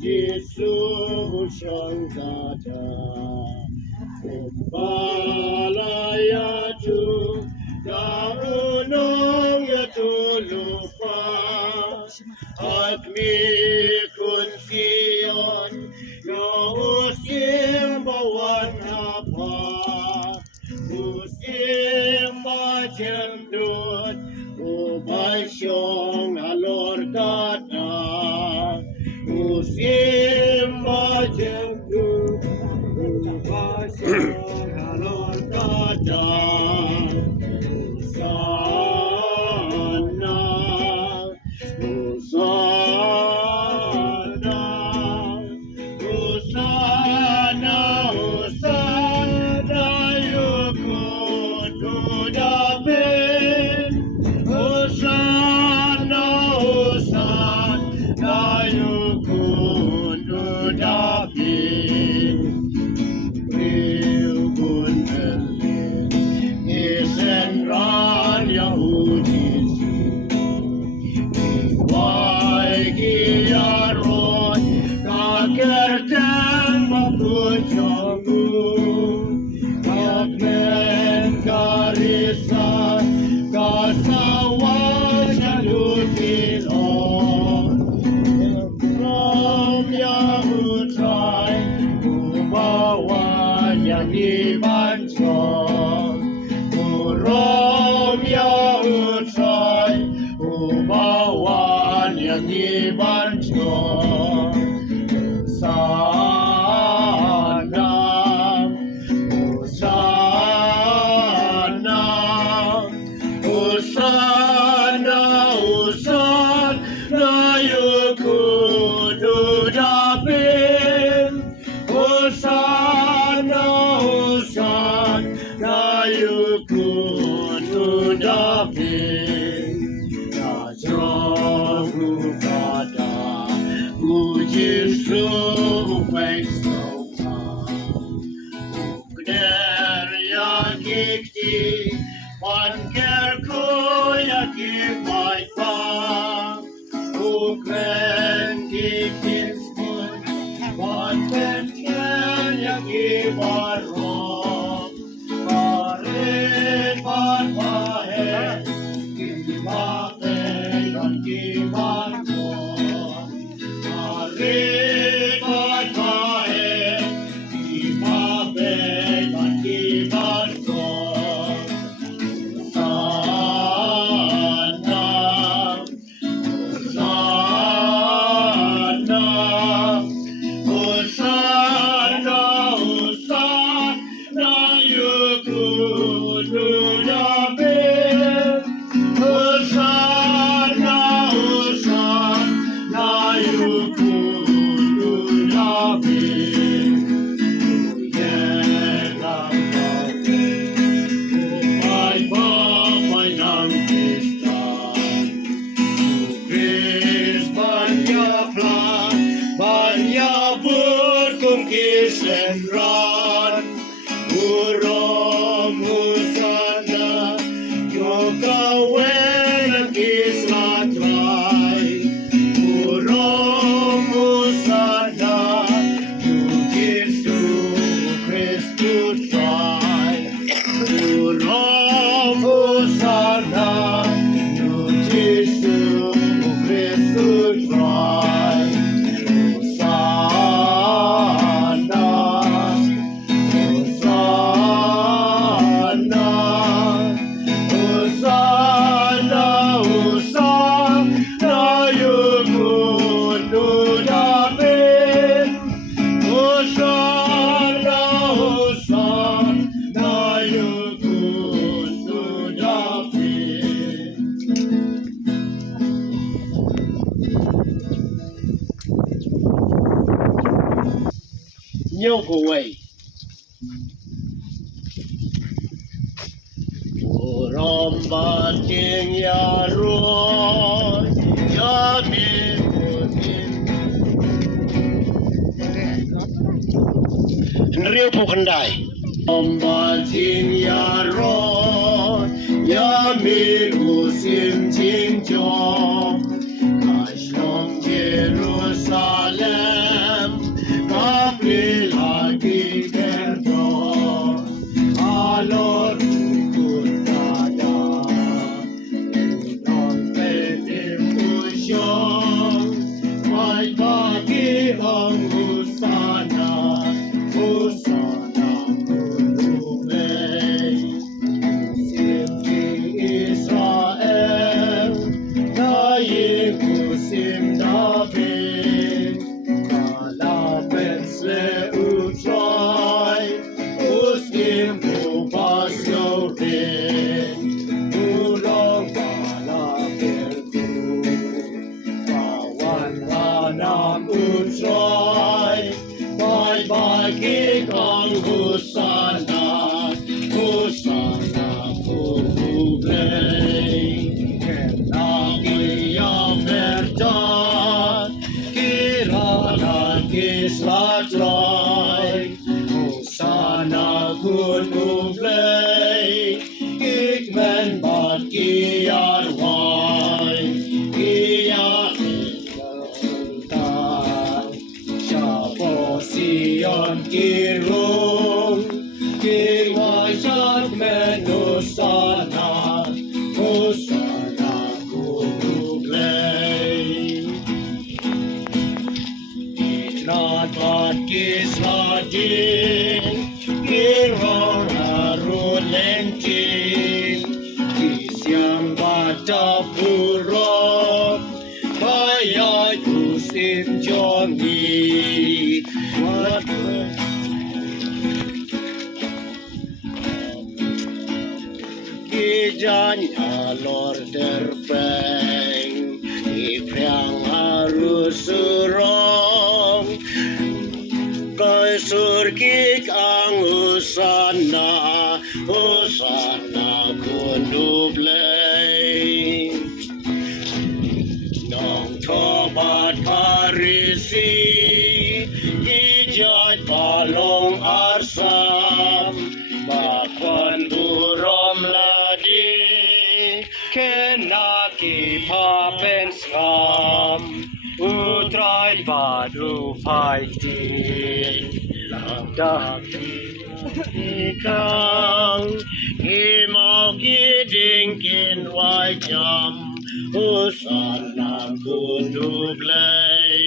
耶稣上大家，巴拉呀主，大能呀主鲁巴，At kun Sion, yo usim bawan apa, usim macam dut, ubay siyong alor kata, usim macam dut, ubay siyong alor kata, sana, Hosanna, Hosanna, Hosanna, yukuntu David. Hosanna, Hosanna, yukuntu David. Riugun Berlin, isen ran Yahudi. Giaroi, kakertem mapuchamu, kakmen karisa, kasawa jalukilon. Rom yahutai, ubawan yang dibancong. Rom yahutai, ubawan yang dibancong. Sana, Hosanna, Hosanna, Hosanna, yukuntu David. Hosanna, Hosanna, yukuntu David. Najrohu pada puji Yesus Ukner yang kikti pankerku yang kipaitpa Ukren kiktin spun pankerken yang kibarok Parit panpahe Kibape dan kibarko Parit panpahe Kibape dan kibarko Sana, Hosanna, Hosanna, Hosanna, yukuntu David. Hosanna, Hosanna, yukuntu David. Uyenang David, umay ng Kristan. Kris banyaplan, banyabut kung kisenran. Urom Hosanna, yukawen ang kislatray. Urom Hosanna, yu Jesu Christu try. Urom Hosanna, yu Jesu Christu try. Hosanna, Hosanna, Hosanna, Hosanna, yukuntu David. Hosanna, Hosanna, yukuntu David. Nhiều cô ấy Ram batin ya roh ya mikutin Nriu pukandai Ram batin ya roh ya mikusim chinchom Kashlom Jerusalem pe la pensle utroi uskim pu pasiore ulong la perdu kawan tanam utroi bye bye ki kang husana husana Slatroy, Hosanna kun ublei, ik men bad giar wai, gia elta, Shabo Sion kirung, kiwa shad men Hosanna, Hosanna kun ublei. Not kisladin, kirong harulentin, kisyang bata purok, kaya yusim jongi. Kijanya lor terpeng, ipriang harus surong, kay surkik ang Hosanna, Hosanna kun dublay. Nong tobat parisi, ijay palong arsam, bakwan burom ladi, kenaki papen skam. Utrai badu fighting lamdak ikang imau giding kin wajam Hosanna kundublay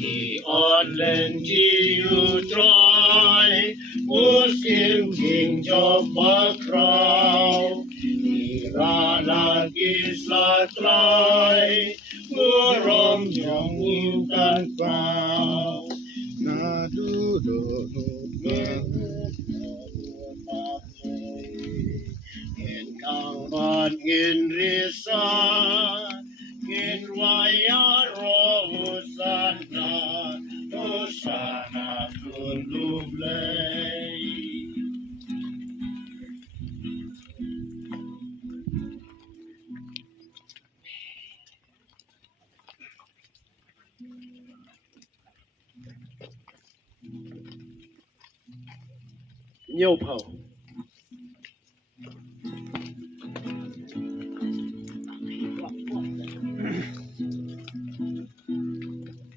I odlen ti utrai uskim king job bakraw Irana gislatrai Murom yang intan kau Nadudo In kang ban in risa In wayaro Hosanna Hosanna kundublay Nhiều phẩu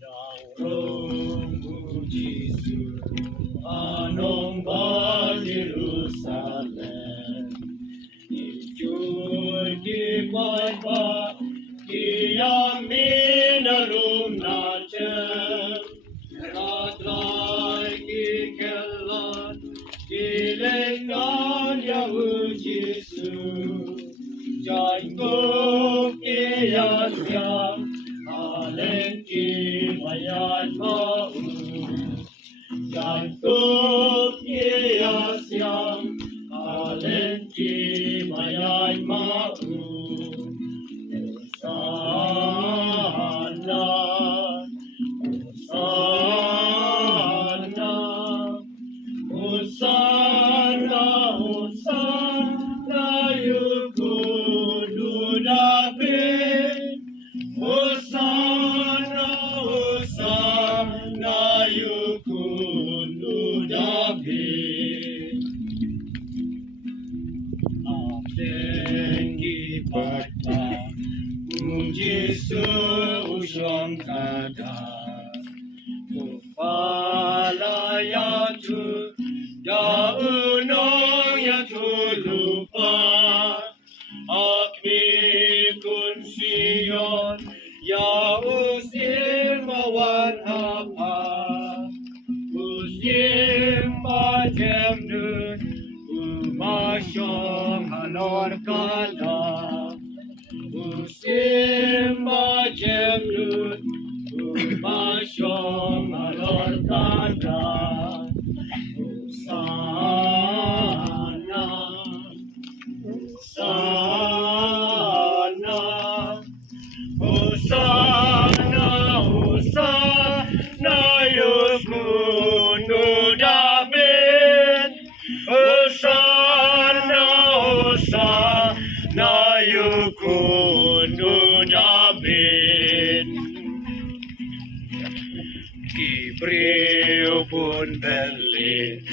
Đang rong Giêsu anong ba Jerusalem Ichul ki bai ba ki amin alum na chem Radrai ki kellan Kilengan Yahu Jesu Jaikuk Iyasya Alen Ki Mayat Mau Jaikuk Iyasya Alen Ki Mayat Mau Hosanna Hosanna Hosanna, Hosanna, Yukududabe. Hosanna, Hosanna, Yukududabe. Amen, Kipata, Jesu Usham Kada. Ufalayatu. Ya unong ya tulupa Akmi kun Sion Ya usim bawan apa Usim bajemdun Umasyong halor kala Usim bajemdun Masyong alorkada Sana Sana Hosana Hosana Yukunu David Hosana Hosana Yukunu David Kibriu pun berlin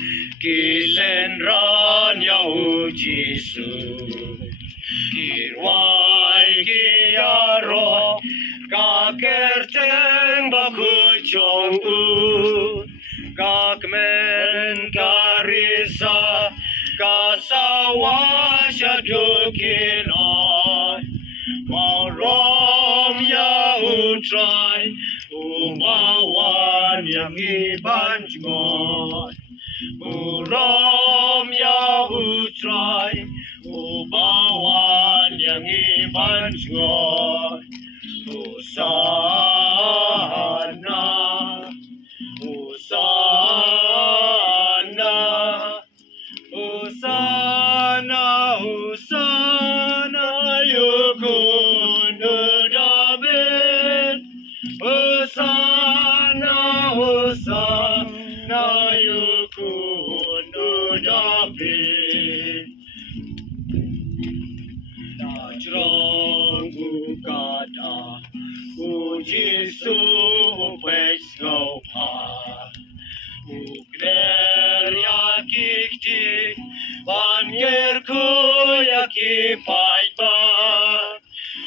Kisenran Yahu Jisus Kirwai kiaro Kakerteng baku chongu Kakmen karisa Kasawa syadukinai Maurom Yahutrai Umawan yang ibanjgon Maurom Yahutrai Umawan yang ibanjgon Hosana Hosana Hosana Hosana Yukunu David Hosana Hosana Yukunu David Najrong bukada Ujisu Pesgopa Ukler yakikti Bangerku yakipaiba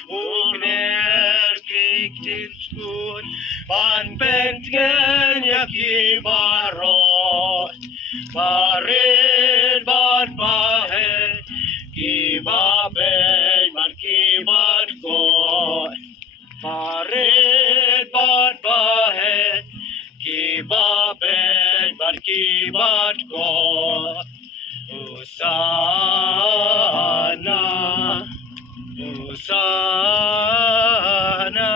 Ukler kiktin skut Ban bentgen yakibarot Barin ban bahe Kibaben ban kibat god Barin ban bahe Kibaben ban kibat god Hosana Hosana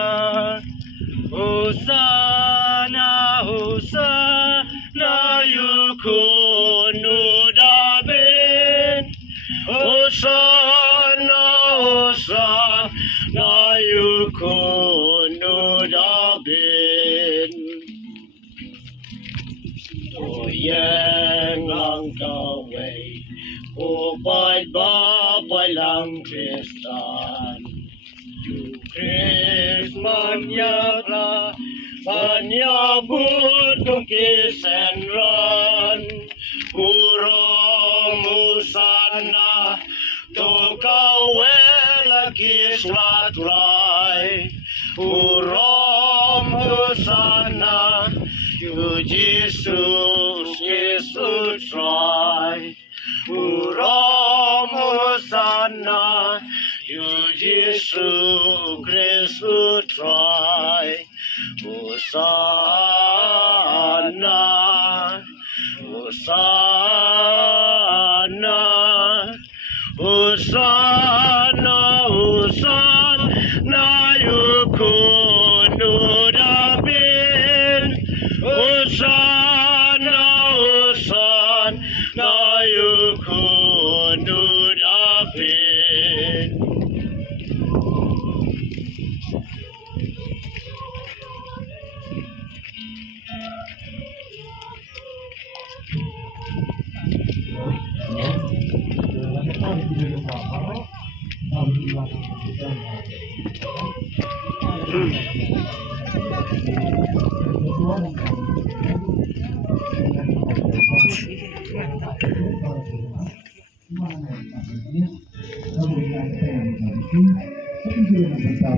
Hosana Hosana Yukunu David Hosana Hosana Yukunu David Toyeng ang kaway Upay babay lang Kristan Tu Krisman yakla Panyabut kong kisenran Urong usana To kawela kislatray Urong usana You Jesus kisutray Urong usana You Jesus kisutray Hosana, Hosana, Hosana, Hosana, Yukunu David. Hosana, Hosana, Yukunu David. Kita